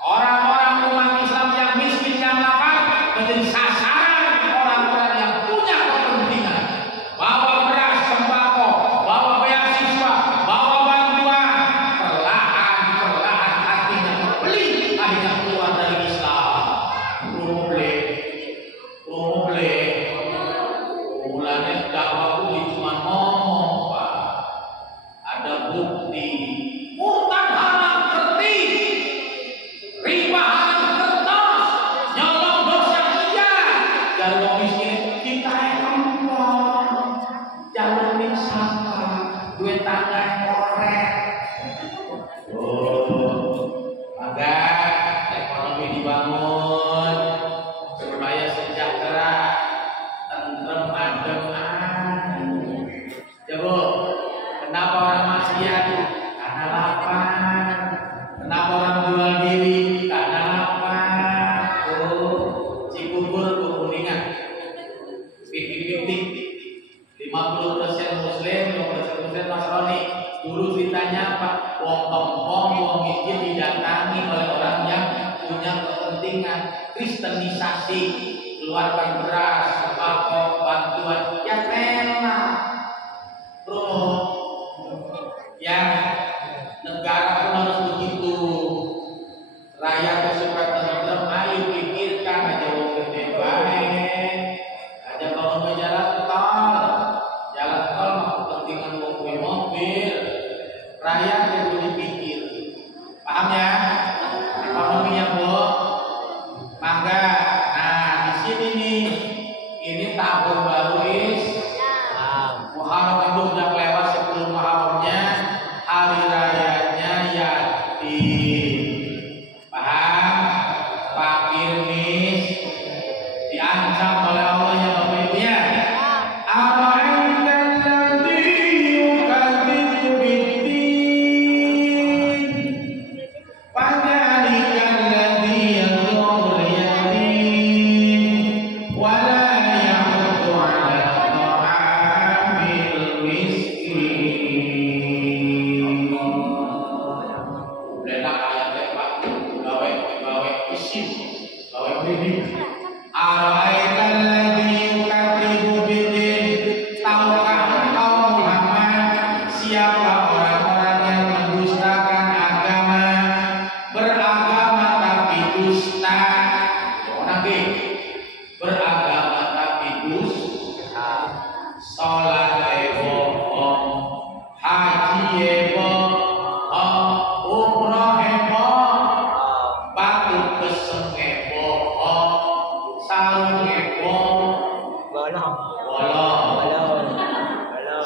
Orang-orang umat Islam yang miskin yang lapar menjadi sasaran orang-orang yang punya kepentingan. Bawa beras, sembako, bawa beasiswa, bawa bantuan. Perlahan-perlahan hatinya terbeli, akhirnya keluar dari Islam. Problem. Mulanya dakwahku cuma ngomong, Pak. Ada bukti. Murtad haram kerti, riba haram kertas, nyolong dosa iya. Jalur miskin kita empong, jalur miskin duit tangga korek. Agar ekonomi dibangun supaya sejahtera, tentrem, adem. Ya Bu, kenapa orang maksiat? Karena lapar. Kenapa orang jual diri? Karena lapar. Cibubur Kuningan, 50-50, 50% Muslim, 50% Nasrani. Dulu ceritanya apa? Wong kempong, wong miskin didatangi oleh orang yang punya kepentingan kristenisasi, keluarkan beras, sembako, bantuan, ya memang. Bro, ya negara pun harus begitu. Rakyat supaya tenang, ayo pikirkan aja wong gede baik, aja bangun jalan tol mah kepentingan wong mobil. Rakyat yang perlu dipikir, paham ya? Ekonominya Bu, mangga. Nah di sini nih, ini tahun baru Islam.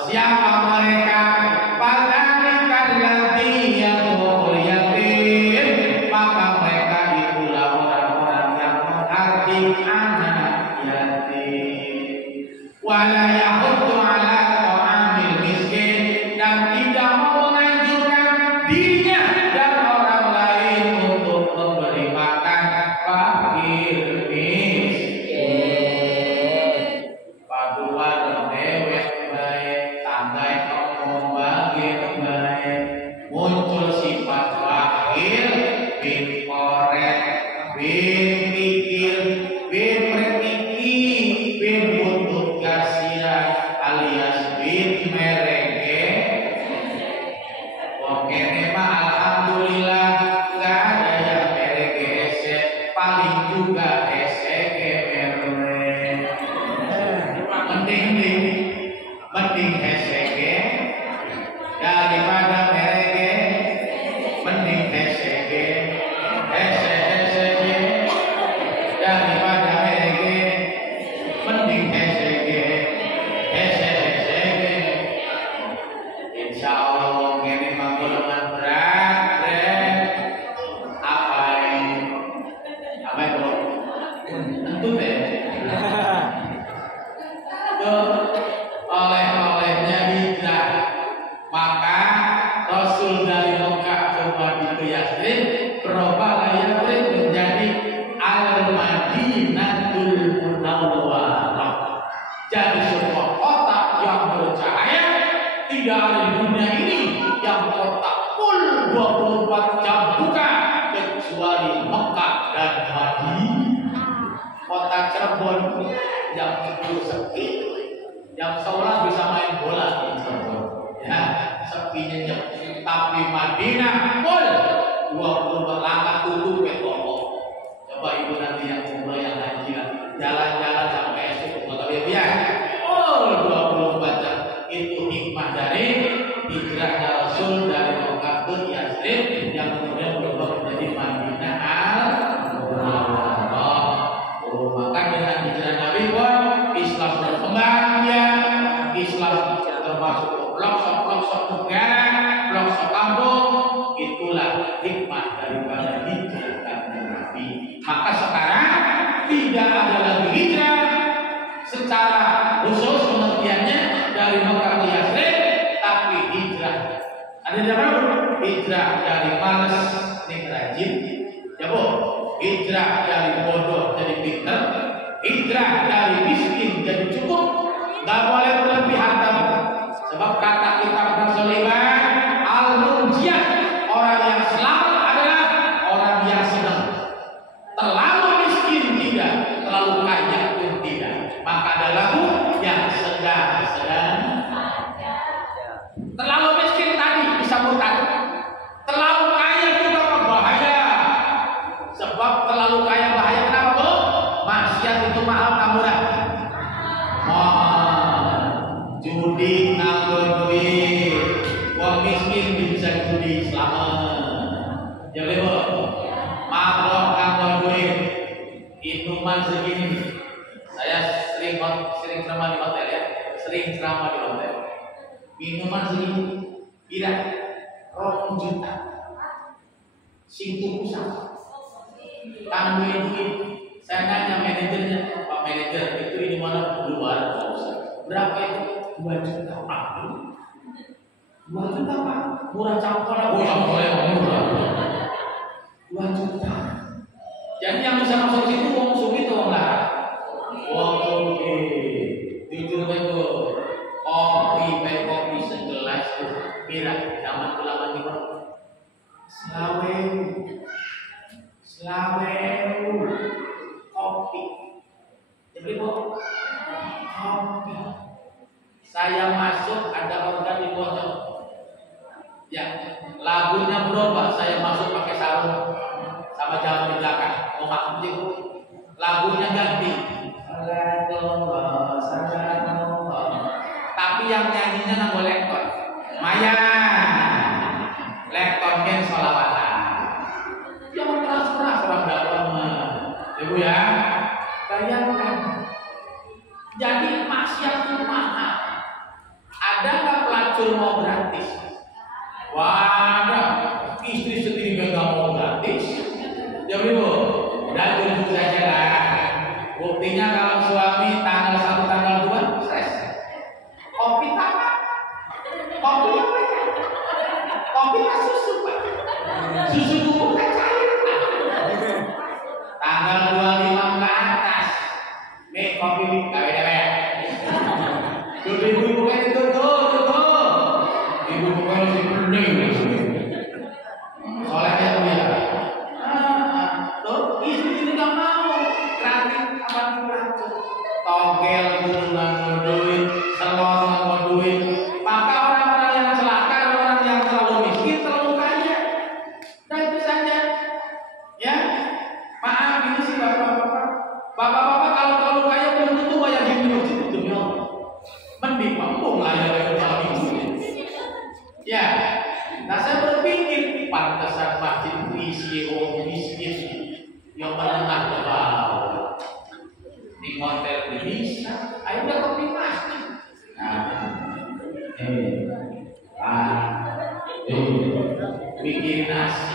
Siapa mereka? Fadzalikan ladzi yad'ul yatim, maka mereka itulah orang-orang yang menghardik anak yatim. Wala yahuddu ala ta'amil miskin, dan tidak mau menganjurkan dirinya dan orang lain untuk memberi makan fakir miskin. Paduan dewek baik, tanggai ngomong baik baik, muncul sifat wakil, bin korek, bin pikir, bin pretiki, bin buntut kasira, alias bin mereke. Oke mah alhamdulillah nggak ada yang mereke ese, paling juga ese merek. Mending ese daripada mereke, mending ese daripada mereke, mending ese. Insya Allah ini mah golongan berat, apa itu? Tentu deh. Oleh-olehnya hijrah, maka Rasul dari Mekah kembali ke Yatsrib, berubahlah Yatsrib menjadi Al-Madinatul Munawwarah. Jadi sebuah kota yang bercahaya, tidak ada di dunia ini yang kota full 24 jam buka kecuali Mekah dan Madinah. Kota Cirebon jam 10 sepi, jam 11 bisa main bola di Cirebon. Ya, sepinya jam. Tapi Madinah full 24 langkah tutup ke toko. Coba ibu nanti yang umrah yang haji jalan-jalan sampai esok kota biar. Oh, 24 jam. Itu hikmah dari hijrahnya Rasul dari Mekah ke Yatsrib yang kemudian berubah menjadi Madinah Al-Munawwarah. Maka dengan hijrah Nabi pun Islam berkembang ya. Islam termasuk pelosok-pelosok negara, pelosok kampung. Itulah hikmah daripada hijrah Nabi. Maka sekarang tidak ada lagi hijrah secara khusus pengertiannya dari Mekah ke Yatsrib, tapi hijrah. Ada berapa? Hijrah dari malas nih rajin, ya bu. Hijrah dari bodoh jadi pintar, hijrah dari miskin jadi cukup. Nggak boleh berlebihan kamu. Sebab kata kitab Nasoliban Al-Munjiyah, orang yang selamat adalah orang yang senang. Terlalu miskin tidak, terlalu kaya pun tidak. Maka ada lagu yang sedang-sedang. Terlalu miskin tadi bisa murtad. Terlalu kaya juga berbahaya. Sebab terlalu kaya bahaya kenapa bu? Maksiat itu mahal tak murah. Judi nganggur duit, wong miskin bisa judi selamat. Jadi bu, mabok nganggur duit, minuman segini. Saya sering ceramah di hotel ya, sering ceramah di hotel. Minuman segini, tidak 2 juta. Sing pusat. Kamu ini, saya nanya manajernya, Pak manajer itu ini mana luar biasa. Berapa itu? 2 juta Pak. 2 juta Pak. Murah campur. Oh yang boleh murah. 2 juta. Jadi yang bisa masuk situ wong sugi itu wong lah. Wong sugi. Jujur betul. Kopi segelas tuh. Mira zaman ulama di mana? Selawewu kopi. Jadi bu, kopi. Saya masuk ada organ di bocor. Ya, lagunya berubah. Saya masuk pakai sarung sama jalan di belakang. Oh maksudnya lagunya ganti. Tapi yang nyanyinya nanggo lekton. Maya, lektonnya sholawatan. Yang keras-keras orang dakwah mah. Ibu ya, bayangkan. Jadi maksiat itu mahal. Ada pelacur mau gratis. Wadah, istri sendiri nggak mau gratis. Ya ibu, dan jujur saja lah. Buktinya kalau suami tanggal 1 tanggal 2 selesai. Kopi apa? Kopi apa ya? Kopi lah susu Pak. Susu bubuk kan cair Pak. Tanggal 25 ke atas. Nih kopi beda-beda. Ibu-ibu kan itu tuh. Ibu kan si bening. Soalnya tuh ya. Tuh istri nggak mau. Gratis apa pelacur. Togel bulan duit, telur duit. Maka orang-orang yang celaka, orang yang terlalu miskin, terlalu kaya. Nah itu saja. Ya, maaf ini sih bapak-bapak. Bapak-bapak kalau terlalu kaya belum tentu bayar di masjid itu ya. Mending kampung lah ya kalau ibu. Ya, nah saya berpikir pantesan masjid isi orang miskin yang menengah ke bawah. Di hotel bisa, ayo udah kopi masjid. Bikin nasi.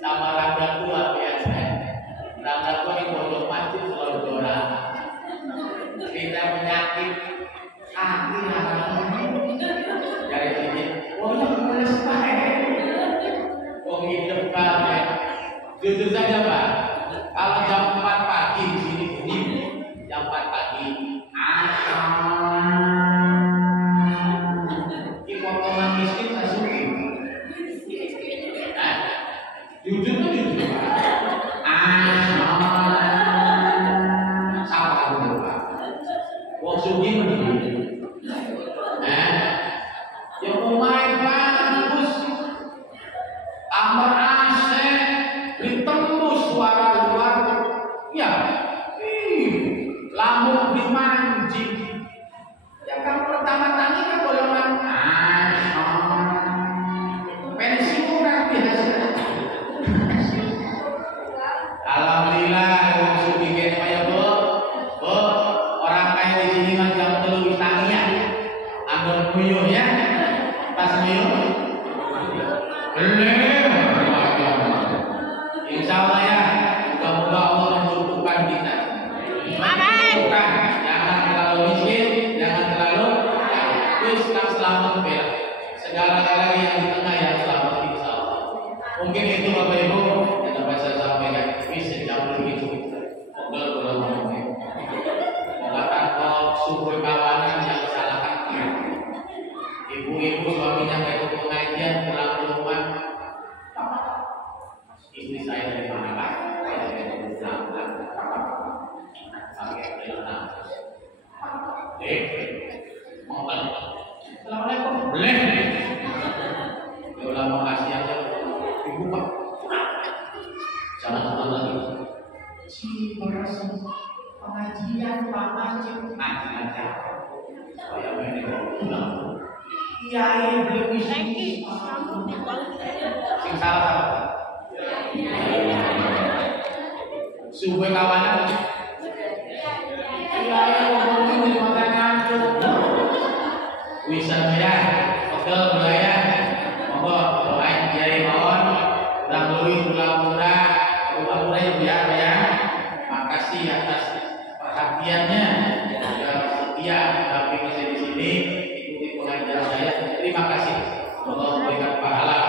Sama rangga tua biasanya. Rangga tua di pojok masjid selalu dorang. Kita penyakit hati dari sini. Oh ya boleh sekali. Oh hidup kalian. Jujur saja Pak. Kalau jam 4 pagi di sini bunyi, jam 4 pagi, di potongan miskin masukin. Nah, jujur tuh jujur Pak. Siapa kamu Pak? Wong sugi mending. Yang mau main bagus, tambah AC, ditembus suara luar, ya, lampu dimancing. Ya kalau pertama-tama kan golongan pensiunan biasa. Alhamdulillah, orang suki kayak apa ya Bu? Bu, orang kaya di sini mah jam 3 tangnya, ambil muyuh ya, pas muyuh, Insya Allah ya, moga-moga Allah mencukupkan kita. Mencukupkan, jangan terlalu miskin, jangan terlalu wis selamat bela. Segala-galanya yang di tengah yang selamat insya Allah. Mungkin itu Bapak Ibu yang dapat saya sampaikan. Bisa jauh lebih cukup. Pokoknya kalau ngomongin, mengatakan kalau suku kawanan yang salahkan. Ibu-ibu suaminya kayak pengajian pulang ke rumah. Istri saya dari mana Pak? Saya dari mau kan? Assalamualaikum. Boleh. Ya udah makasih aja. Ibu Pak. Jangan ulang lagi. Si merasa pengajian Pak Majid ngaji aja. Saya ini pulang. Iya belum bisa. Sing salah apa? Suwe kawanan. Iya ngomongin di mata ngantuk. Bisa ya, pegel ya. Monggo doain kiai mawon, urang leuwih murah-murah, murah-murah ya Bu ya. Makasih atas perhatiannya. Sudah setia tapi masih di sini ikuti pengajian saya. Terima kasih. Allah memberikan pahala.